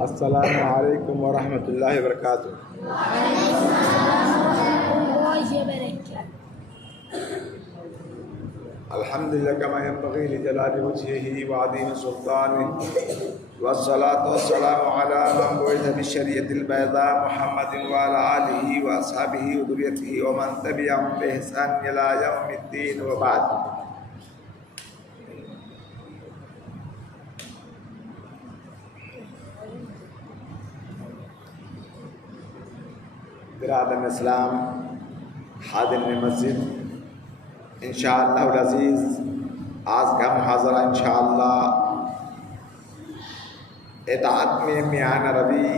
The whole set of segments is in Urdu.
السلام علیکم ورحمۃ اللہ وبرکاتہ۔ الحمد للہ کما ينبغي لجلال وجهه وعظیم سلطانه والصلاة والسلام على من بعث بالشریعة البیضاء محمد وعلى آلہ وأصحابہ وذریته ومن تبعهم بإحسان إلى يوم الدین وبعد۔ برادران اسلام، حاضرین مسجد، انشاءاللہ العزیز آج کا محاضرہ انشاءاللہ اطاعت میں میانہ روی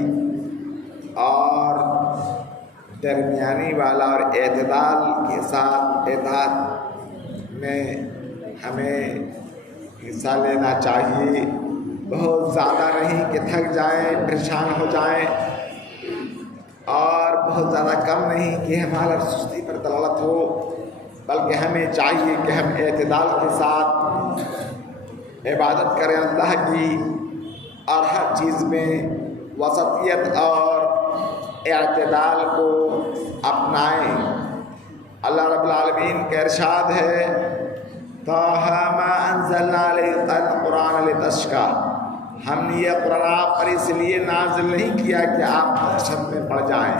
اور درمیانی والا اور اعتدال کے ساتھ اطاعت میں ہمیں حصہ لینا چاہیے۔ بہت زیادہ نہیں کہ تھک جائیں، پریشان ہو جائیں، اور بہت زیادہ کم نہیں کہ ہمارا سستی پر دلالت ہو، بلکہ ہمیں چاہیے کہ ہم اعتدال کے ساتھ عبادت کریں اللہ کی، اور ہر چیز میں وسطیت اور اعتدال کو اپنائیں۔ اللہ رب العالمین کا ارشاد ہے طٰہٰ مَا أَنزَلْنَا عَلَيْكَ الْقُرْآنَ لِتَشْقَىٰ، ہم نے یہ قرآن آپ پر اس لیے نازل نہیں کیا کہ آپ وحشت میں پڑ جائیں۔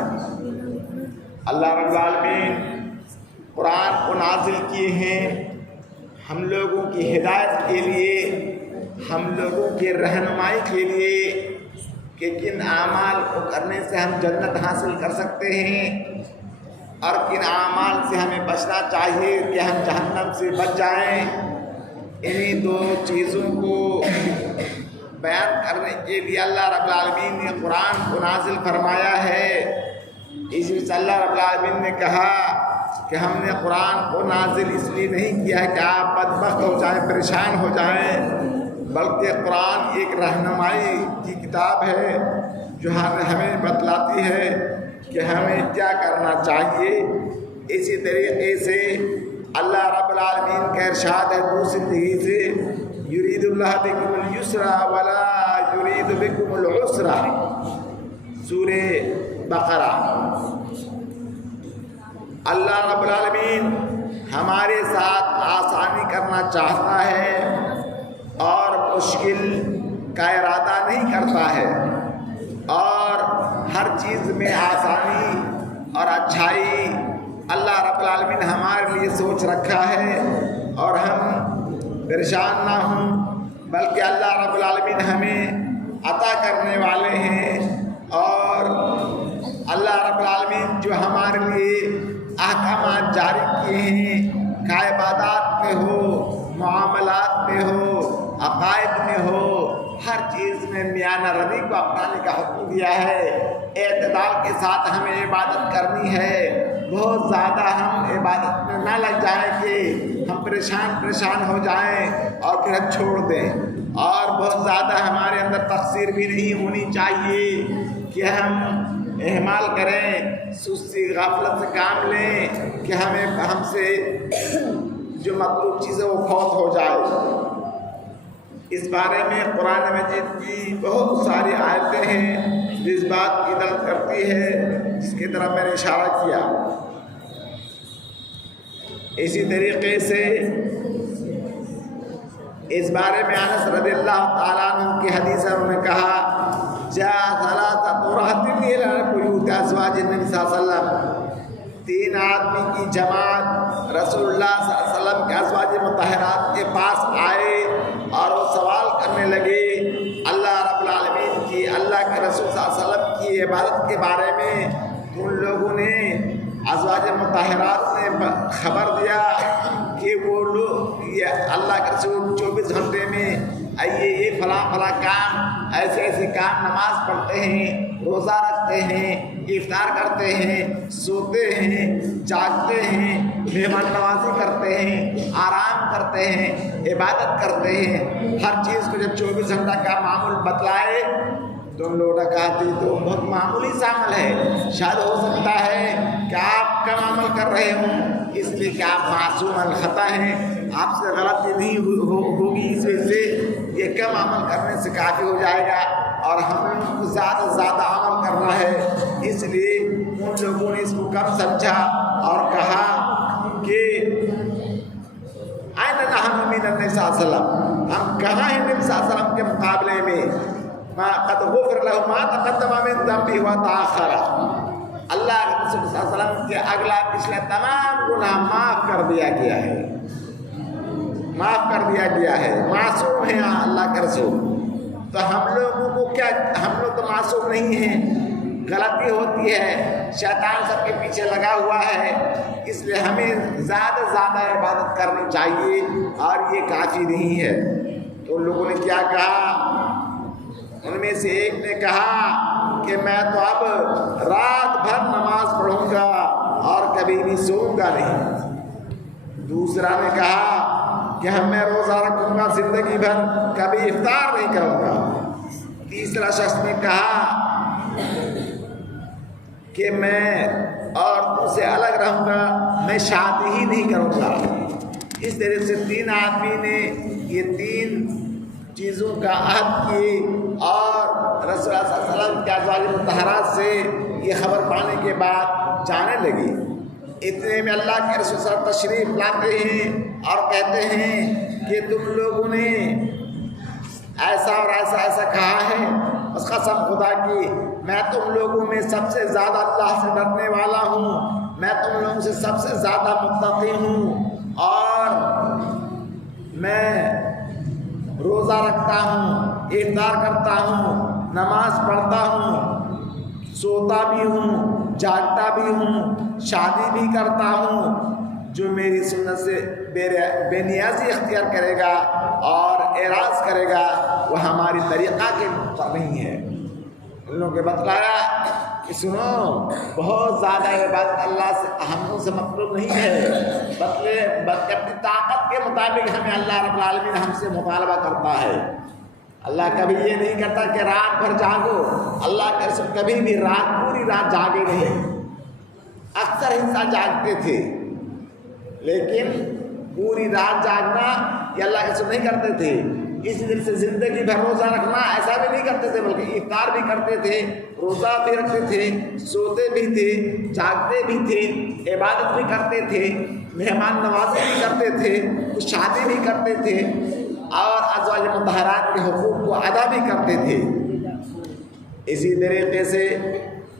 اللہ رب العالمین قرآن کو نازل کیے ہیں ہم لوگوں کی ہدایت کے لیے، ہم لوگوں کے رہنمائی کے لیے کہ کن اعمال کو کرنے سے ہم جنت حاصل کر سکتے ہیں اور کن اعمال سے ہمیں بچنا چاہیے کہ ہم جہنم سے بچ جائیں۔ انہی دو چیزوں کو بیان کرنے کے لیے اللہ رب العالمین نے قرآن کو نازل فرمایا ہے۔ اس لیے اللہ رب العالمین نے کہا کہ ہم نے قرآن کو نازل اس لیے نہیں کیا کہ آپ بدبخت ہو جائیں، پریشان ہو جائیں، بلکہ قرآن ایک رہنمائی کی کتاب ہے جو ہمیں بتلاتی ہے کہ ہمیں کیا کرنا چاہیے۔ اسی طریقے سے اللہ رب العالمین کا ارشاد ہے دوسری جگہ سے یرید اللہ بکم الیسر ولا یرید بکم العسر، سورہ بقرہ۔ اللہ رب العالمین ہمارے ساتھ آسانی کرنا چاہتا ہے اور مشکل کا ارادہ نہیں کرتا ہے، اور ہر چیز میں آسانی اور اچھائی اللہ رب العالمین ہمارے لیے سوچ رکھا ہے، اور ہم پریشان نہ ہوں، بلکہ اللہ رب العالمین ہمیں عطا کرنے والے ہیں۔ اور اللہ رب العالمین جو ہمارے لیے احکامات جاری کیے ہیں، کا عبادات میں ہو، معاملات میں ہو، عقائد میں ہو، ہر چیز میں میانہ روی کو اپنانے کا حکم دیا ہے۔ اعتدال کے ساتھ ہمیں عبادت کرنی ہے۔ بہت زیادہ ہم عبادت میں نہ لگ جائیں کہ ہم پریشان ہو جائیں اور پھر ہم چھوڑ دیں، اور بہت زیادہ ہمارے اندر تقصیر بھی نہیں ہونی چاہیے کہ ہم اہمال کریں، سستی غفلت سے کام لیں کہ ہم سے جو مطلوب چیزیں وہ فوت ہو جائے۔ اس بارے میں قرآن مجید کی بہت ساری آیتیں ہیں جو اس بات کی دلالت کرتی ہے جس کی طرف میں نے اشارہ کیا۔ اسی طریقے سے اس بارے میں انس رضی اللہ تعالیٰ عنہ کی حدیث ہے، انہوں نے کہا جاء ثلاثة رهط إلى بيوت أزواج النبي صلی اللہ علیہ وسلم، 3 آدمی کی جماعت رسول اللہ صلی اللہ علیہ وسلم کے ازواج مطہرات کے پاس آئے اور وہ سوال کرنے لگے اللہ رب العالمین کی، اللہ کے رسول صلی اللہ علیہ وسلم کی عبادت کے بارے میں۔ ان لوگوں نے ازواج مطہرات نے خبر دیا کہ وہ لوگ یہ اللہ کے رسول 24 گھنٹے میں یہ فلاں کام، ایسے کام، نماز پڑھتے ہیں، روزہ رکھتے ہیں، افطار کرتے ہیں، سوتے ہیں، جاگتے ہیں، مہمان نوازی کرتے ہیں، آرام کرتے ہیں، عبادت کرتے ہیں۔ ہر چیز کو جب 24 گھنٹہ کا معمول بتلائے تو ان لوگوں نے کہا تو بہت معمولی سا عمل ہے، شاید ہو سکتا ہے کہ آپ کم عمل کر رہے ہوں، اس لیے کہ آپ معصوم الخطا ہیں، آپ سے غلطی نہیں ہوگی، اس وجہ سے یہ کم عمل کرنے سے کافی ہو جائے گا۔ اور ہم لوگوں کو زیادہ سے زیادہ عمل کرنا ہے، اس لیے ان لوگوں نے اس کو کم سمجھا اور کہا کہ أين نحن من النبي صلی اللہ علیہ وسلم، ہم کہاں ہیں نبی صلی اللہ علیہ وسلم کے مقابلے میں، ما قد غفر له ما تقدم من ذنبه وتأخر، اللہ کے رسول صلی اللہ علیہ وسلم کے اگلا پچھلا تمام گناہ معاف کر دیا گیا ہے، معاف کر دیا گیا ہے، معصوم ہیں اللہ کے رسول۔ تو ہم لوگوں کو کیا، ہم لوگ تو معصوم نہیں ہیں، غلطی ہوتی ہے، شیطان سب کے پیچھے لگا ہوا ہے، اس لیے ہمیں زیادہ سے زیادہ عبادت کرنی چاہیے اور یہ کافی نہیں ہے۔ تو لوگوں نے کیا کہا، ان میں سے ایک نے کہا کہ میں تو اب رات بھر نماز پڑھوں گا اور کبھی بھی سوؤں گا نہیں۔ دوسرا نے کہا کہ میں روزہ رکھوں گا زندگی بھر، کبھی افطار نہیں کروں گا۔ تیسرا شخص نے کہا کہ میں عورتوں سے الگ رہوں گا، میں شادی ہی نہیں کروں گا۔ اس طرح سے تین آدمی نے یہ تین چیزوں کا عہد کی اور رسول اللہ صلی اللہ علیہ وسلم کے ازواج مطہرات سے یہ خبر پانے کے بعد جانے لگی۔ اتنے میں اللہ کے رسول صلی اللہ علیہ وسلم تشریف لاتے ہیں اور کہتے ہیں کہ تم لوگوں نے ایسا اور ایسا ایسا کہا ہے، اس قسم خدا کی میں تم لوگوں میں سب سے زیادہ اللہ سے ڈرنے والا ہوں، میں تم لوگوں سے سب سے زیادہ متقی ہوں، اور میں روزہ رکھتا ہوں، افطار کرتا ہوں، نماز پڑھتا ہوں، سوتا بھی ہوں، جاگتا بھی ہوں، شادی بھی کرتا ہوں۔ جو میری سنت سے بے نیازی اختیار کرے گا اور اعراض کرے گا وہ ہماری طریقہ کے پر نہیں ہے۔ ان لوگوں نے بتلایا کہ سنو، بہت زیادہ عبادت اللہ سے ہم لوگوں سے مطلوب نہیں ہے، بلکہ اپنی طاقت کے مطابق ہمیں اللہ رب العالمین ہم سے مطالبہ کرتا ہے۔ اللہ کبھی یہ نہیں کرتا کہ رات بھر جاگو، اللہ کے رسول کبھی بھی پوری رات جاگے نہیں، اکثر حصہ جاگتے تھے، لیکن پوری رات جاگنا یہ اللہ کے رسول نہیں کرتے تھے۔ اس دن سے زندگی بھر روزہ رکھنا ایسا بھی نہیں کرتے تھے، بلکہ افطار بھی کرتے تھے، روزہ بھی رکھتے تھے، سوتے بھی تھے، جاگتے بھی تھے، عبادت بھی کرتے تھے، مہمان نوازی بھی کرتے تھے، شادی بھی کرتے تھے اور ازواج مطہرات کے حقوق کو ادا بھی کرتے تھے۔ اسی طریقے سے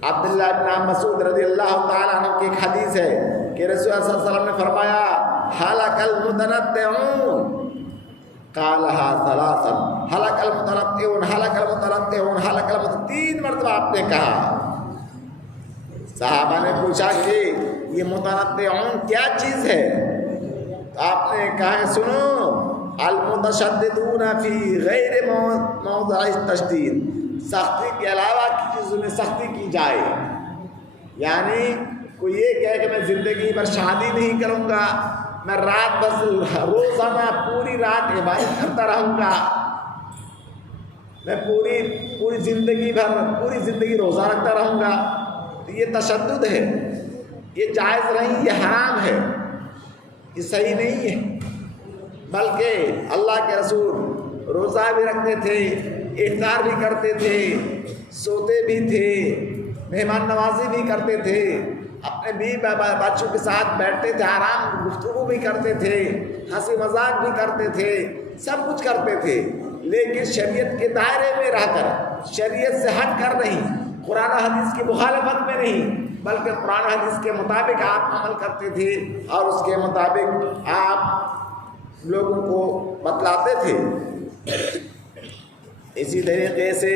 عبداللہ بن مسعود رضی اللہ تعالیٰ عنہ کی ایک حدیث ہے کہ رسول اللہ صلی اللہ علیہ وسلم نے فرمایا ہلک المتنطعون، قالها ثلاثا، ہلک المتنطعون، ہلک المتنطعون، ہلک المتنطعون، 3 مرتبہ آپ نے کہا۔ صحابہ نے پوچھا کہ یہ متنطعون کیا چیز ہے؟ تو آپ نے کہا سنو، المتشددون فی غیر موضع التشدید، سختی کے علاوہ کی چیزوں میں سختی کی جائے، یعنی کوئی یہ کہے کہ میں زندگی بھر شادی نہیں کروں گا، میں رات بس روزانہ پوری رات عبادت کرتا رہوں گا، میں پوری زندگی روزہ رکھتا رہوں گا، تو یہ تشدد ہے، یہ جائز نہیں، یہ حرام ہے، یہ صحیح نہیں ہے۔ بلکہ اللہ کے رسول روزہ بھی رکھتے تھے، افطار بھی کرتے تھے، سوتے بھی تھے، مہمان نوازی بھی کرتے تھے، اپنے بیوی بچوں کے ساتھ بیٹھتے تھے، آرام گفتگو بھی کرتے تھے، ہنسی مذاق بھی کرتے تھے، سب کچھ کرتے تھے، لیکن شریعت کے دائرے میں رہ کر، شریعت سے ہٹ کر نہیں، قرآن و حدیث کی مخالفت میں نہیں، بلکہ قرآن و حدیث کے مطابق آپ عمل کرتے تھے اور اس کے مطابق آپ لوگوں کو بتلاتے تھے۔ اسی طریقے سے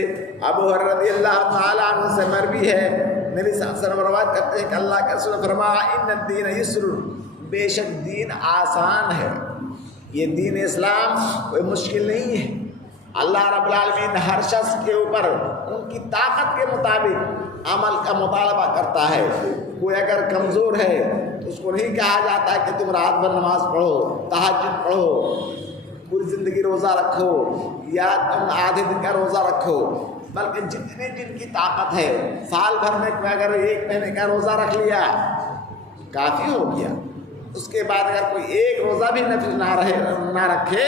ابو ہریرہ رضی اللہ تعالیٰ عنہ سے مروی ہے، نبی صلی اللہ علیہ وسلم روایت کرتے ہیں کہ اللہ کے رسول نے فرمایا ان الدین یسر، بے شک دین آسان ہے، یہ دین اسلام کوئی مشکل نہیں ہے۔ اللہ رب العالمین ہر شخص کے اوپر ان کی طاقت کے مطابق عمل کا مطالبہ کرتا ہے۔ کوئی اگر کمزور ہے تو اس کو نہیں کہا جاتا ہے کہ تم رات بھر نماز پڑھو، تہجد پڑھو، پوری زندگی روزہ رکھو یا تم آدھے دن کا روزہ رکھو، بلکہ جتنے جن کی طاقت ہے، سال بھر میں اگر 1 مہینے کا روزہ رکھ لیا کافی ہو گیا، اس کے بعد اگر کوئی ایک روزہ بھی نفل نہ رکھے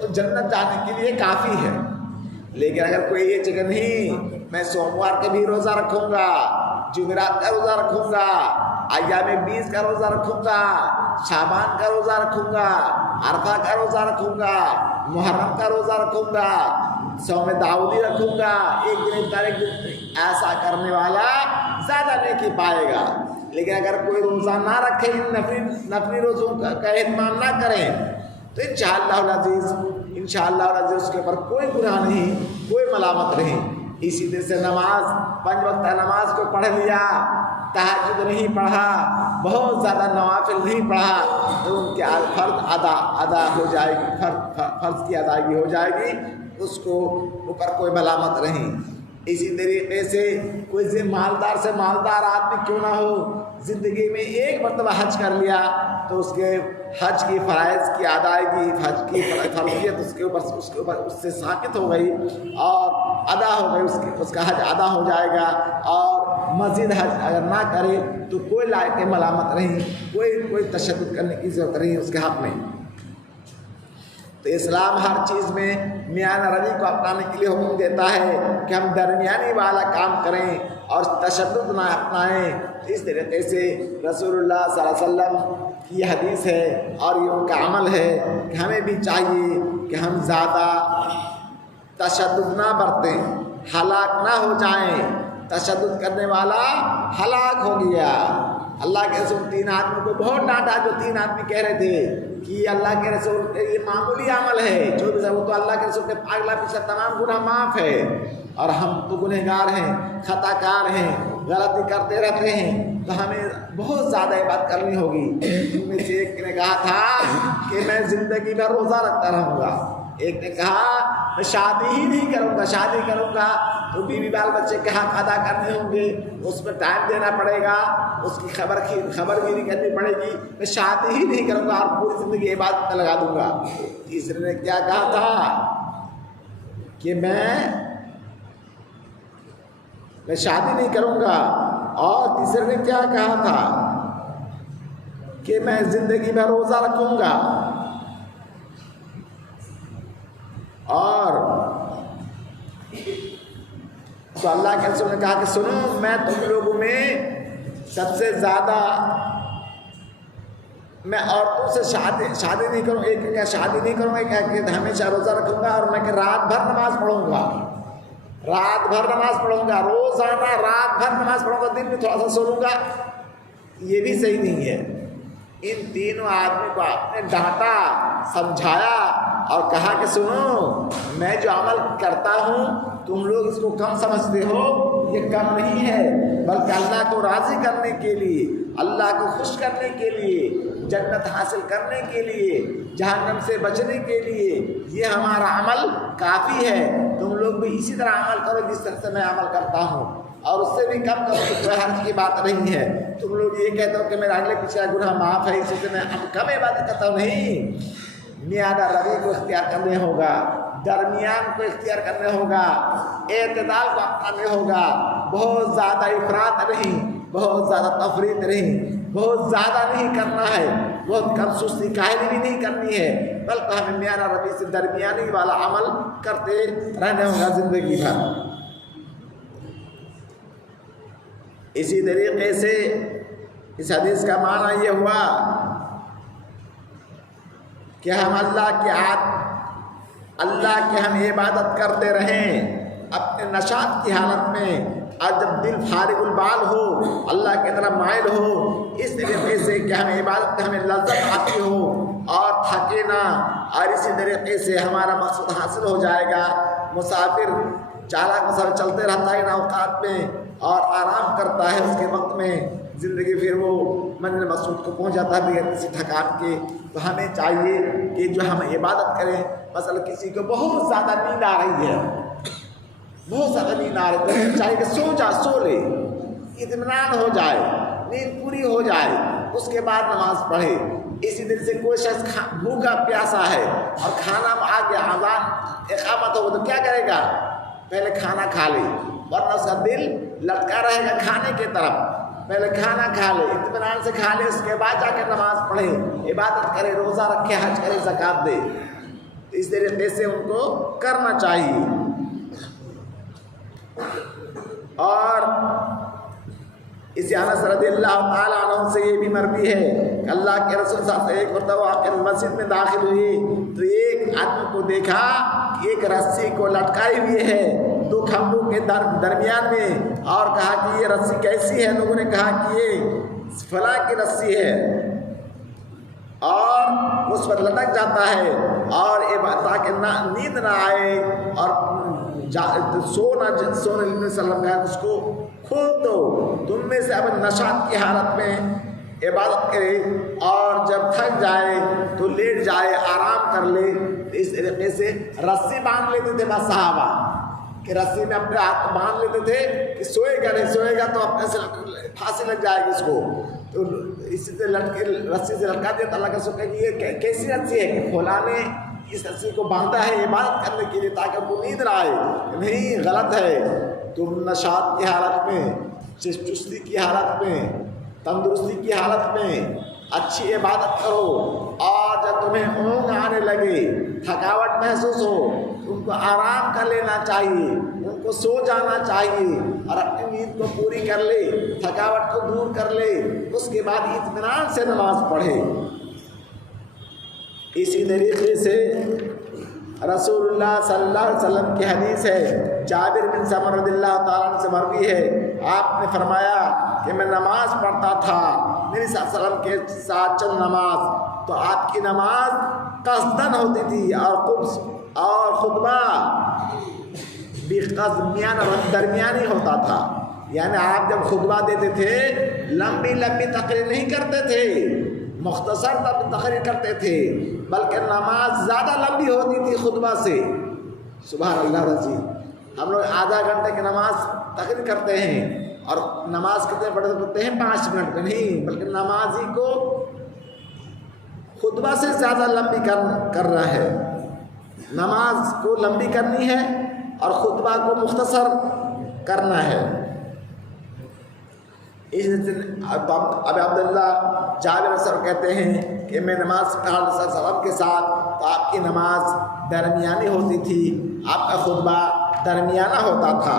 تو جنت جانے کے لیے کافی ہے۔ لیکن اگر کوئی یہ جگہ نہیں میں سوموار کا بھی روزہ رکھوں گا، جمعرات کا روزہ رکھوں گا، ایام 20 کا روزہ رکھوں گا، شعبان کا روزہ رکھوں گا، عرفہ کا روزہ رکھوں گا، محرم کا روزہ رکھوں گا، صوم داؤدی رکھوں گا، ایک دن ایسا کرنے والا زیادہ نیکی پائے گا۔ لیکن اگر کوئی روزہ نہ رکھے، نفلی روزوں کا اہتمام نہ کریں، تو انشاءاللہ العزیز اس کے اوپر کوئی گناہ نہیں، کوئی ملامت نہیں۔ اسی طرح سے نماز، 5 وقت نماز کو پڑھ لیا، تہجد نہیں پڑھا، بہت زیادہ نوافل نہیں پڑھا، تو ان کے فرض ادا ہو جائے گی، فرض کی ادائیگی ہو جائے گی، اس کو اوپر کوئی ملامت نہیں۔ اسی طریقے سے کوئی مالدار سے مالدار آدمی کیوں نہ ہو، زندگی میں ایک مرتبہ حج کر لیا تو اس کے حج کی فرائض کی ادائیگی، حج کی فرضیت اس کے اوپر اس سے ساقط ہو گئی اور ادا ہو گئی، اس کا حج ادا ہو جائے گا۔ اور مزید حج اگر نہ کرے تو کوئی لائق ملامت نہیں، کوئی تشدد کرنے کی ضرورت نہیں اس کے حق میں۔ تو اسلام ہر چیز میں میانہ روی کو اپنانے کے لیے حکم دیتا ہے کہ ہم درمیانی والا کام کریں اور تشدد نہ اپنائیں۔ اس طریقے سے رسول اللہ صلی اللہ علیہ وسلم کی یہ حدیث ہے اور یہ ان کا عمل ہے کہ ہمیں بھی چاہیے کہ ہم زیادہ تشدد نہ برتیں، ہلاک نہ ہو جائیں۔ تشدد کرنے والا ہلاک ہو گیا۔ اللہ کے رسول 3 آدمی کو بہت ڈانٹا، جو 3 آدمی کہہ رہے تھے کہ اللہ کے رسول یہ معمولی عمل ہے، جو بھی وہ تو اللہ کے رسول کے اگلا پچھلا تمام گناہ معاف ہے، اور ہم تو گنہگار ہیں، خطا کار ہیں، غلطی کرتے رہتے ہیں، تو ہمیں بہت زیادہ عبادت کرنی ہوگی۔ ان میں سے ایک نے کہا تھا کہ میں زندگی میں روزہ رکھتا رہوں گا، ایک نے کہا میں شادی ہی نہیں کروں گا، شادی کروں گا تو بیوی بال بچے کے حق ادا کرنے ہوں گے، اس میں ٹائم دینا پڑے گا، اس کی خبرگیری کرنی پڑے گی، میں شادی ہی نہیں کروں گا اور پوری زندگی عبادت میں لگا دوں گا۔ تیسرے نے کیا کہا تھا کہ میں شادی نہیں کروں گا، اور تیسرے نے کیا کہا تھا کہ میں زندگی میں روزہ رکھوں گا۔ اور تو اللہ کے رسول نے کہا کہ سنو، میں تم لوگوں میں سب سے زیادہ میں عورتوں سے شادی نہیں کروں، ایک کہ شادی نہیں کروں گا، کہ ہمیشہ روزہ رکھوں گا، اور میں کہ رات بھر نماز پڑھوں گا، رات بھر نماز پڑھوں گا، روزانہ رات بھر نماز پڑھوں گا، دن میں تھوڑا سا سو لوں گا۔ یہ بھی صحیح نہیں ہے۔ ان تینوں آدمی کو آپ نے ڈانٹا، سمجھایا اور کہا کہ سنو، میں جو عمل کرتا ہوں تم لوگ اس کو کم سمجھتے ہو، یہ کم نہیں ہے، بلکہ اللہ کو راضی کرنے کے لیے، اللہ کو خوش کرنے کے لیے، جنت حاصل کرنے کے لیے، جہنم سے بچنے کے لیے یہ ہمارا عمل کافی ہے۔ تم لوگ بھی اسی طرح عمل کرو جس طرح سے میں عمل کرتا ہوں، اور اس سے بھی کم کرو، تو کوئی حرج کی بات نہیں ہے۔ تم لوگ یہ کہتے ہو کہ میرا اگلے پچھلا گناہ معاف ہے، اسی سے میں کم عبادت کرتا ہوں، نہیں، میانہ روی کو اختیار کرنے ہوگا، درمیان کو اختیار کرنے ہوگا، اعتدال کو اپنانے ہوگا، بہت زیادہ افراط نہیں، بہت زیادہ تفریط نہیں، بہت زیادہ نہیں کرنا ہے، بہت کم سستی کاہلی بھی نہیں کرنی ہے، بلکہ ہمیں میانہ روی سے درمیانی والا عمل کرتے رہنے ہوگا زندگی بھر۔ اسی طریقے سے اس حدیث کا معنی یہ ہوا کہ ہم اللہ کی ہم عبادت کرتے رہیں اپنے نشاط کی حالت میں، اور جب دل فارغ البال ہو، اللہ کی طرف مائل ہو، اس طریقے سے کہ ہمیں عبادت میں ہمیں لذت آتی ہو اور تھکے نہ، اور اسی طریقے سے ہمارا مقصد حاصل ہو جائے گا۔ مسافر چالاک مسافر چلتے رہتا ہے ان اوقات میں اور آرام کرتا ہے، اس کے وقت میں زندگی پھر وہ منزل مقصود کو پہنچ جاتا ہے بغیر کسی تھکان کے۔ تو ہمیں چاہیے کہ جو ہم عبادت کریں، مثلا کسی کو بہت زیادہ نیند آ رہی ہے، بہت زیادہ نیند آ رہی ہے، تو چاہیے کہ سو لے، اطمینان ہو جائے، نیند پوری ہو جائے، اس کے بعد نماز پڑھے۔ اسی طرح سے کوئی شخص بھوکا پیاسا ہے اور کھانا آ گیا، اذان اقامت ہو تو کیا کرے گا؟ پہلے کھانا کھا لے، ورنہ اس کا دل لٹکا رہے گا کھانے کی طرف۔ پہلے کھانا کھا لے، اطمینان سے کھا لے، اس کے بعد جا کے نماز پڑھے، عبادت کرے، روزہ رکھے، حج کرے، زکوٰۃ دے۔ اس طریقے سے ان کو کرنا چاہیے۔ اور اسی انس رضی اللہ تعالیٰ عنہ سے یہ بھی مروی ہے کہ اللہ کے رسول صلی اللہ علیہ وسلم ایک مرتبہ آ کر مسجد میں داخل ہوئے تو ایک آدمی کو دیکھا کہ ایک رسی کو لٹکائی ہوئی ہے دو کھمبوں کے درمیان میں، اور کہا کہ یہ رسی کیسی ہے؟ لوگوں نے کہا کہ یہ فلاں کی رسی ہے، اور اس پر لٹک جاتا ہے اور تاکہ نیند نہ آئے اور سونے وسلم کا اس کو کھول دو، تم میں سے اب نشاط کی حالت میں عبادت کرے اور جب تھک جائے تو لیٹ جائے، آرام کر لے۔ اس طریقے سے رسی باندھ لیتے تھے بس صحابہ کہ رسی میں اپنے ہاتھ باندھ لیتے تھے کہ سوئے گا نہیں، سوئے گا تو اپنے سے پھانسی لگ جائے گی اس کو، تو اسی سے رسی سے لٹکا دیا۔ اللہ کا شکر کہ یہ کیسی رسی ہے کہ فلاں نے اس رسی کو باندھا ہے عبادت کرنے کے لیے تاکہ وہ نیند نہ آئے۔ نہیں، غلط ہے، تم نشاط کی حالت میں، چستی کی حالت میں، تندرستی کی حالت میں اچھی عبادت کرو، اور جب تمہیں اونگ آنے لگے، تھکاوٹ محسوس ہو، ان کو آرام کر لینا چاہیے، ان کو سو جانا چاہیے اور اپنی نیند کو پوری کر لے، تھکاوٹ کو دور کر لے، اس کے بعد اطمینان سے نماز پڑھے۔ اسی طریقے سے رسول اللہ صلی اللہ علیہ وسلم کی حدیث ہے، جابر بن سمرہ رضی اللہ تعالیٰ عنہ سے مروی ہے، آپ نے فرمایا کہ میں نماز پڑھتا تھا نبی صلی اللہ علیہ وسلم کے ساتھ چند نماز، تو آپ کی نماز قصدن ہوتی تھی اور خطبہ بھی درمیانی ہوتا تھا، یعنی آپ جب خطبہ دیتے تھے لمبی تقریر نہیں کرتے تھے، مختصر تقریر کرتے تھے، بلکہ نماز زیادہ لمبی ہوتی تھی خطبہ سے۔ سبحان اللہ رضی، ہم لوگ آدھا گھنٹے کی نماز تقریر کرتے ہیں اور نماز کتنے پڑھتے ہیں 5 منٹ میں، نہیں بلکہ نمازی کو خطبہ سے زیادہ لمبی کرنا ہے، نماز کو لمبی کرنی ہے اور خطبہ کو مختصر کرنا ہے۔ اب عبداللہ جابر صاحب کہتے ہیں کہ میں نماز پڑھا رسول صلی اللہ علیہ وسلم کے ساتھ، تو آپ کی نماز درمیانی ہوتی تھی، آپ کا خطبہ درمیانہ ہوتا تھا۔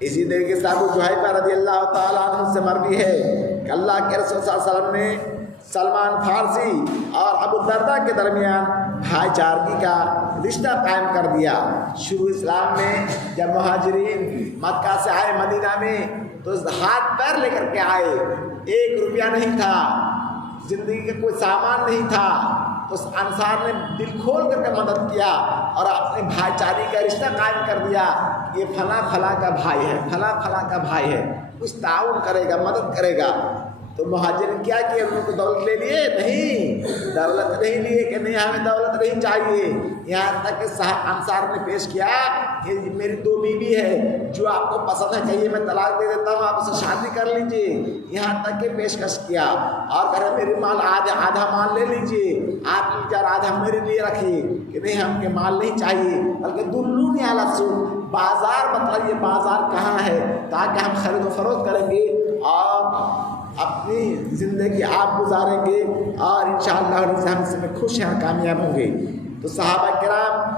اسی طریقے سے ابو جحیفہ رضی اللہ تعالیٰ عنہ سے مروی ہے کہ اللہ کے رسول صلی اللہ علیہ وسلم نے سلمان فارسی اور ابو الدرداء کے درمیان بھائی چارگی کا رشتہ قائم کر دیا۔ شروع اسلام میں جب مہاجرین مکہ سے آئے مدینہ میں تو ہاتھ پیر لے کر کے آئے، 1 روپیہ نہیں تھا، زندگی کا کوئی سامان نہیں تھا، تو اس انصار نے دل کھول کر کے مدد کیا اور اپنے بھائی چارگی کا رشتہ قائم کر دیا، یہ فلاں فلاں کا بھائی ہے، فلاں فلاں کا بھائی ہے، کچھ تعاون کرے گا، مدد کرے گا۔ تو مہاجرین کیا کیا؟ انہوں نے دولت لے لیے؟ نہیں، دولت نہیں لیے کہ نہیں ہمیں دولت نہیں چاہیے، یہاں تک کہ انصار نے پیش کیا کہ میری 2 بیوی ہے، جو آپ کو پسند ہے چاہیے میں طلاق دے دیتا ہوں، آپ اسے شادی کر لیجئے، یہاں تک کہ پیشکش کیا، اور کہہ رہے میری مال آدھا مال لے لیجئے، آپ لیجیے آدھا میرے لیے رکھیے، کہ نہیں ہم کے مال نہیں چاہیے، بلکہ دلونی علی السوق، بازار بتائیے بازار کہاں ہے تاکہ ہم خرید و فروخت کریں گے اور اپنی زندگی آپ گزاریں گے اور انشاءاللہ ہم اس میں خوش ہیں، کامیاب ہوں گے۔ تو صحابہ کرام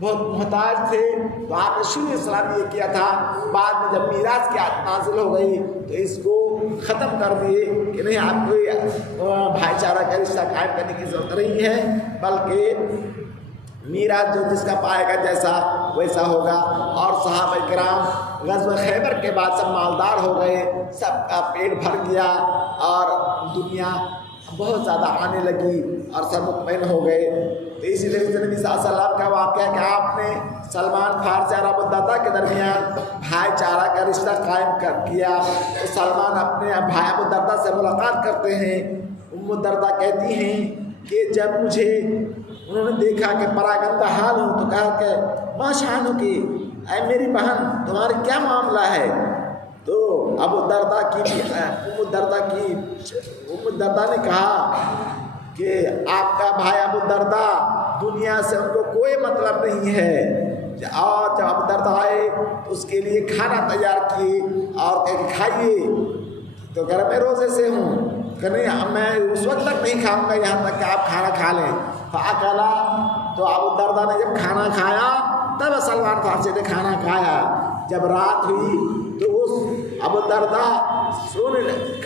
بہت محتاج تھے، تو آپ نے شروع اسلام یہ کیا تھا، بعد میں جب میراث کی آیت نازل ہو گئی تو اس کو ختم کر دیے کہ نہیں آپ کو بھائی چارہ کا رشتہ قائم کرنے کی ضرورت نہیں ہے، بلکہ میراث جو جس کا پائے گا جیسا ویسا ہوگا۔ اور صحابہ کرام غزوہ خیبر کے بعد سب مالدار ہو گئے، سب کا پیٹ بھر گیا اور دنیا بہت زیادہ آنے لگی اور سب مطمئن ہو گئے۔ تو اسی طریقے سے نبی صلی اللہ علیہ وسلم کا واقعہ کہ آپ نے سلمان فارسی اور ابو الدرداء کے درمیان بھائی چارہ کا رشتہ قائم کیا۔ تو سلمان اپنے بھائی ابو الدرداء سے ملاقات کرتے ہیں، ام الدرداء کہتی ہیں کہ جب مجھے انہوں نے دیکھا کہ پراگندہ حال ہوں تو کہا کہ ماں شان ہو کہ اے میری بہن تمہارا کیا معاملہ ہے؟ تو ام الدرداء نے کہا کہ آپ کا بھائی ابو الدرداء دنیا سے ان کو کوئی مطلب نہیں ہے، اور جب ابو الدرداء آئے تو اس کے لیے کھانا تیار کیے اور کہ کھائیے، تو کہہ رہا میں روزے سے ہوں کہ نہیں میں اس وقت تک نہیں کھاؤں گا یہاں تک کہ آپ کھانا کھا لیں۔ فاکلا، تو ابو الدرداء نے جب کھانا کھایا تب سلمان فارسی نے کھانا کھایا، جب رات ہوئی تو اس ابو الدرداء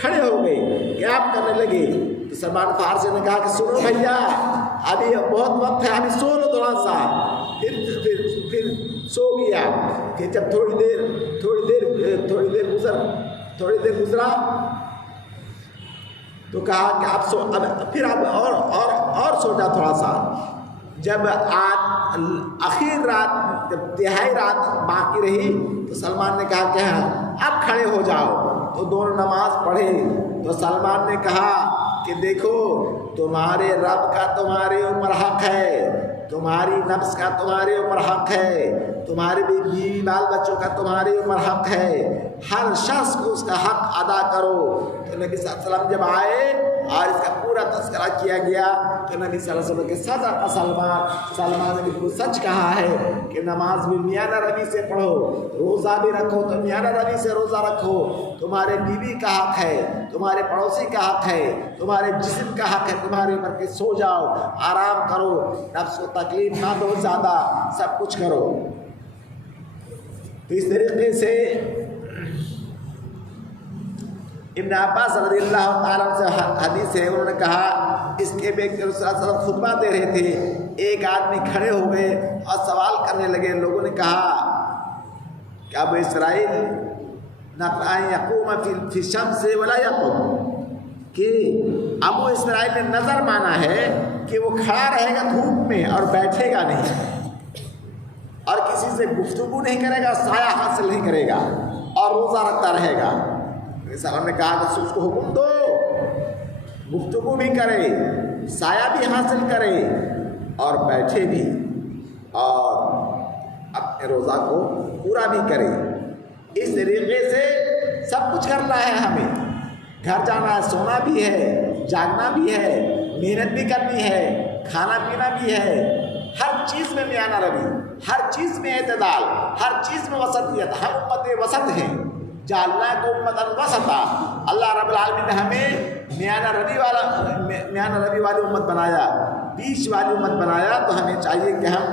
کھڑے ہو گئے، قیام کرنے لگے، تو سلمان فارسی نے کہا کہ سنو بھیا، ابھی بہت وقت ہے، ابھی سو لو تھوڑا سا۔ پھر سو گیا کہ جب تھوڑی دیر گزرا تو کہا کہ اب سو، پھر اب اور سو جا تھوڑا سا۔ جب آخر رات، جب تہائی رات باقی رہی تو سلمان نے کہا کہ اب کھڑے ہو جاؤ، تو دونوں نماز پڑھے۔ تو سلمان نے کہا کہ دیکھو، تمہارے رب کا تمہارے اوپر حق ہے، تمہاری نفس کا تمہارے اوپر حق ہے، تمہارے بیوی بال بچوں کا تمہارے اوپر حق ہے، ہر شخص کو اس کا حق ادا کرو۔ تو نبی صلی اللہ علیہ وسلم جب آئے اور اس کا پورا تذکرہ کیا گیا تو نبی صلی اللہ علیہ وسلم کے صدق سلمان نے بالکل سچ کہا ہے کہ نماز بھی میانہ روی سے پڑھو، روزہ بھی رکھو تو میانہ روی سے روزہ رکھو، تمہارے بیوی کا حق ہے، تمہارے پڑوسی کا حق ہے، تمہارے جسم کا حق ہے تمہارے اوپر کہ سو جاؤ، آرام کرو، نفس کو تکلیف نہ دو زیادہ، سب کچھ کرو۔ تو اس طریقے سے ابن عباس رضی اللہ تعالیٰ عنہ سے حدیث ہے، انہوں نے کہا اس کے بھی صلی اللہ علیہ وسلم خطبہ دے رہے تھے، ایک آدمی کھڑے ہو گئے اور سوال کرنے لگے۔ لوگوں نے کہا کہ ابو اسرائیل نقائیں یقوم فی الشمس ولا یقوم، کہ ابو اسرائیل نے نظر مانا ہے کہ وہ کھڑا رہے گا دھوپ میں اور بیٹھے گا نہیں، اور کسی سے گفتگو نہیں کرے گا، سایہ حاصل نہیں کرے گا، اور روزہ رکھتا رہے گا۔ سلام نے کہا کہ اس کو حکم دو گفتگو بھی کرے، سایہ بھی حاصل کرے، اور بیٹھے بھی، اور اپنے روزہ کو پورا بھی کرے۔ اس طریقے سے سب کچھ کرنا ہے، ہمیں گھر جانا ہے، سونا بھی ہے، جاگنا بھی ہے، محنت بھی کرنی ہے، کھانا پینا بھی ہے، ہر چیز میں میانہ روی، ہر چیز میں اعتدال، ہر چیز میں وسطیت۔ ہم امت وسط ہیں، جعلنا کو امتا وسطا، اللہ رب العالمین نے ہمیں میانہ روی والی امت بنایا، بیچ والی امت بنایا۔ تو ہمیں چاہیے کہ ہم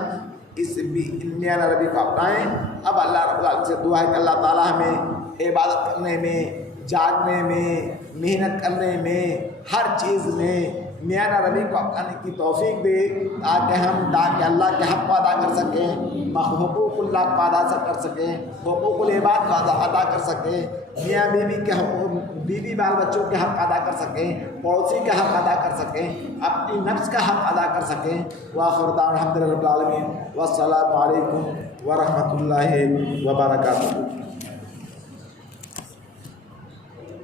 اس میانہ روی کو اپنائیں۔ اب اللہ رب العالمین سے دعا ہے کہ اللہ تعالیٰ ہمیں عبادت کرنے میں، جاگنے میں، محنت کرنے میں، ہر چیز میں میانہ روی کو اپنانے کی توفیق دے، تاکہ اللہ کے حق کو ادا کر سکیں، حقوق اللہ کو ادا کر سکیں، حقوق العباد کو ادا کر سکیں، میاں بیوی کے حقوق، بیوی بال بچوں کے حق ادا کر سکیں، پڑوسی کے حق ادا کر سکیں، اپنی نفس کا حق ادا کر سکیں۔ وآخر دعوانا الحمد للہ رب العالمین، والسلام علیکم ورحمۃ اللہ وبرکاتہ۔